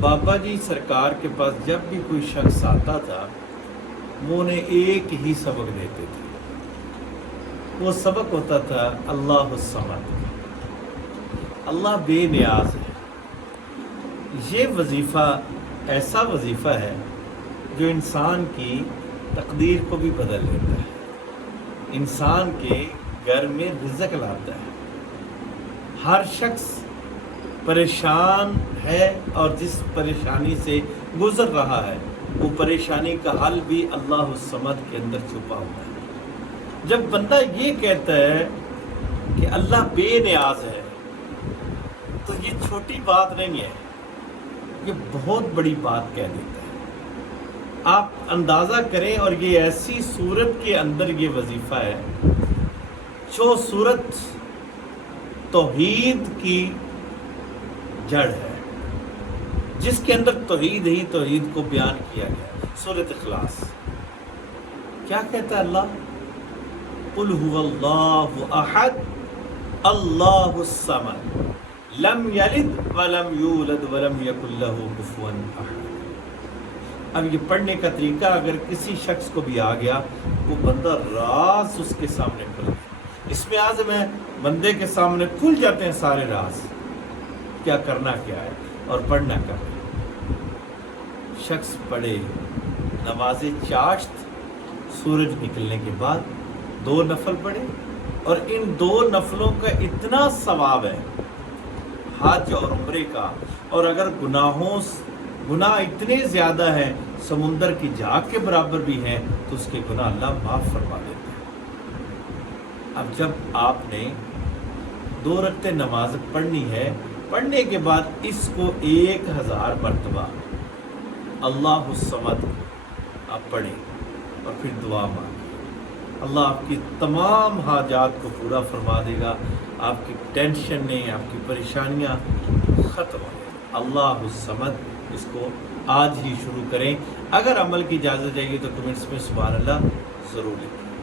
बाबा जी सरकार के पास जब भी कोई शख्स आता था वो उन्हें एक ही सबक देते थे। वो सबक होता था अल्लाह समद, अल्लाह बेनियाज है। ये वजीफ़ा ऐसा वजीफ़ा है जो इंसान की तकदीर को भी बदल देता है, इंसान के घर में रिज़्क़ लाता है। हर शख्स परेशान है और जिस परेशानी से गुजर रहा है वो परेशानी का हल भी अल्लाह समद के अंदर छुपा हुआ है। जब बंदा ये कहता है कि अल्लाह बेनियाज है तो ये छोटी बात नहीं है, ये बहुत बड़ी बात कह देता है। आप अंदाज़ा करें, और ये ऐसी सूरत के अंदर ये वजीफ़ा है जो सूरत तौहीद की जड़ है, जिसके अंदर तौहीद ही तौहीद को बयान किया गया। सूरत इखलास क्या कहता है अल्लाह? कुल हुवल्लाहु अहद अल्लाहुस समद लम यलिद वलम यूलद वलम यकुल लहू कुफुवन अहद। अब ये पढ़ने का तरीका अगर किसी शख्स को भी आ गया वो बंदा राज उसके सामने खुल, इसमें आज़म है बंदे के सामने खुल जाते हैं सारे राज, क्या करना क्या है और पढ़ना क्या है। शख्स पढ़े नमाज चाश्त सूरज निकलने के बाद 2 नफल पढ़े, और इन 2 नफलों का इतना सवाब है हज और उम्रे का, और अगर गुनाह इतने ज़्यादा हैं समुंदर की झाग के बराबर भी हैं तो उसके गुनाह अल्लाह माफ़ फरमा देते हैं। अब जब आपने 2 रकातें नमाज पढ़नी है, पढ़ने के बाद इसको 1000 मरतबा अल्लाह समद आप पढ़ें और फिर दुआ मांगें। अल्लाह आपकी तमाम हाजात को पूरा फरमा देगा, आपकी टेंशन नहीं, आपकी परेशानियां ख़त्म हो जाएंगी। अल्लाह समद, इसको आज ही शुरू करें। अगर अमल की इजाज़त चाहिए तो कमेंट्स में सुभान अल्लाह ज़रूर लिखें।